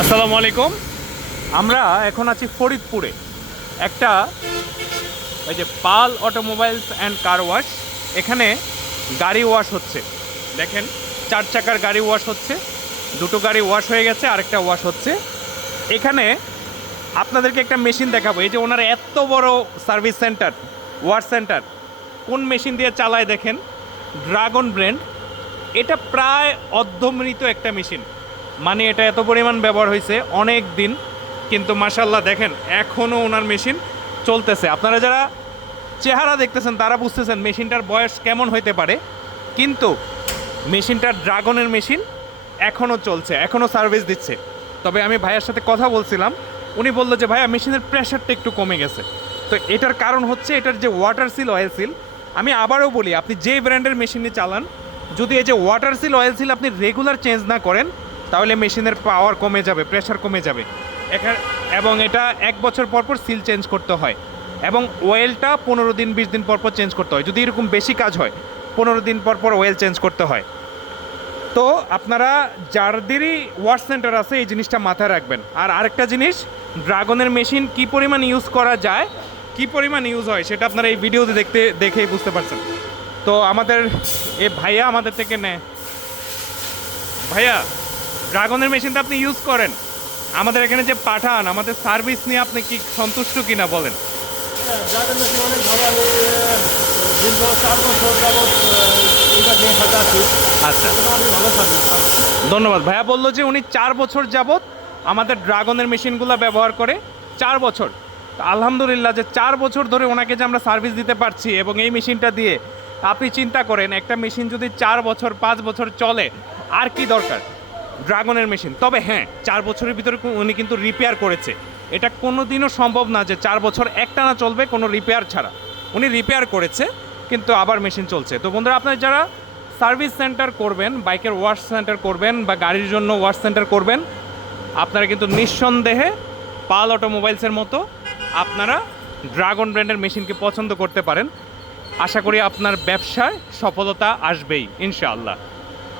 আসসালামু আলাইকুম। আমরা এখন আছি ফরিদপুরে। একটা ওই যে পাল অটোমোবাইলস অ্যান্ড কার ওয়াশ, এখানে গাড়ি ওয়াশ হচ্ছে। দেখেন, 4 চাকার গাড়ি ওয়াশ হচ্ছে, দুটো গাড়ি ওয়াশ হয়ে গেছে, আরেকটা ওয়াশ হচ্ছে। এখানে আপনাদেরকে একটা মেশিন দেখাবো। এই যে ওনার এত বড় সার্ভিস সেন্টার, ওয়াশ সেন্টার, কোন মেশিন দিয়ে চালায় দেখেন, ড্রাগন ব্র্যান্ড। এটা প্রায় অর্ধমৃত একটা মেশিন, মানে এটা এত পরিমাণ ব্যবহার হয়েছে অনেক দিন, কিন্তু মাশাল্লাহ দেখেন এখনও ওনার মেশিন চলতেছে। আপনারা যারা চেহারা দেখতেছেন তারা বুঝতেছেন মেশিনটার বয়স কেমন হইতে পারে, কিন্তু মেশিনটার ড্রাগনের মেশিন এখনও চলছে, এখনও সার্ভিস দিচ্ছে। তবে আমি ভাইয়ের সাথে কথা বলছিলাম, উনি বললো যে ভাইয়া মেশিনের প্রেশারটা একটু কমে গেছে। তো এটার কারণ হচ্ছে এটার যে ওয়াটার সিল, অয়েল সিল। আমি আবারও বলি, আপনি যেই ব্র্যান্ডের মেশিনে চালান, যদি এই যে ওয়াটার সিল, অয়েল সিল আপনি রেগুলার চেঞ্জ না করেন, তাহলে মেশিনের পাওয়ার কমে যাবে, প্রেশার কমে যাবে এখানে। এবং এটা 1 বছর পর পর সিল চেঞ্জ করতে হয়, এবং অয়েলটা 15 দিন 20 দিন পর পর চেঞ্জ করতে হয়। যদি এরকম বেশি কাজ হয়, 15 দিন পর পর অয়েল চেঞ্জ করতে হয়। তো আপনারা যাদেরই ওয়াশ সেন্টার আছে এই জিনিসটা মাথায় রাখবেন। আর আরেকটা জিনিস, ড্রাগনের মেশিন কি পরিমাণ ইউজ করা যায়, কি পরিমাণ ইউজ হয়, সেটা আপনারা এই ভিডিওতে দেখেই বুঝতে পারছেন। তো আমাদের এ ভাইয়া আমাদের থেকে নেয়। ভাইয়া, ড্রাগনের মেশিনটা আপনি ইউজ করেন, আমাদের এখানে যে পাঠান, আমাদের সার্ভিস নিয়ে আপনি কি সন্তুষ্ট কিনা বলেন? ড্রাগন মেশিন অনেক ভালো। আমি দীর্ঘ 4 বছর যাবৎ এটা নিয়ে সাথে আছি। আচ্ছা, আমি ভালো সার্ভিস পাচ্ছি। ধন্যবাদ। ভাইয়া বললো যে উনি 4 বছর যাবৎ আমাদের ড্রাগনের মেশিনগুলো ব্যবহার করে। 4 বছর। তো আলহামদুলিল্লাহ যে 4 বছর ধরে ওনাকে যে আমরা সার্ভিস দিতে পারছি, এবং এই মেশিনটা দিয়ে আপনি চিন্তা করেন, একটা মেশিন যদি 4 বছর 5 বছর চলে, আর কি দরকার ড্রাগনের মেশিন। তবে হ্যাঁ, 4 বছরের ভিতরে উনি কিন্তু রিপেয়ার করেছে। এটা কোনো দিনও সম্ভব না যে 4 বছর একটানা চলবে কোনো রিপেয়ার ছাড়া। উনি রিপেয়ার করেছে, কিন্তু আবার মেশিন চলছে। তো বন্ধুরা, আপনারা যারা সার্ভিস সেন্টার করবেন, বাইকের ওয়াশ সেন্টার করবেন, বা গাড়ির জন্য ওয়াশ সেন্টার করবেন, আপনারা কিন্তু নিঃসন্দেহে পাল অটোমোবাইলসের মতো আপনারা ড্রাগন ব্র্যান্ডের মেশিনকে পছন্দ করতে পারেন। আশা করি আপনার ব্যবসায় সফলতা আসবেই ইনশাআল্লাহ।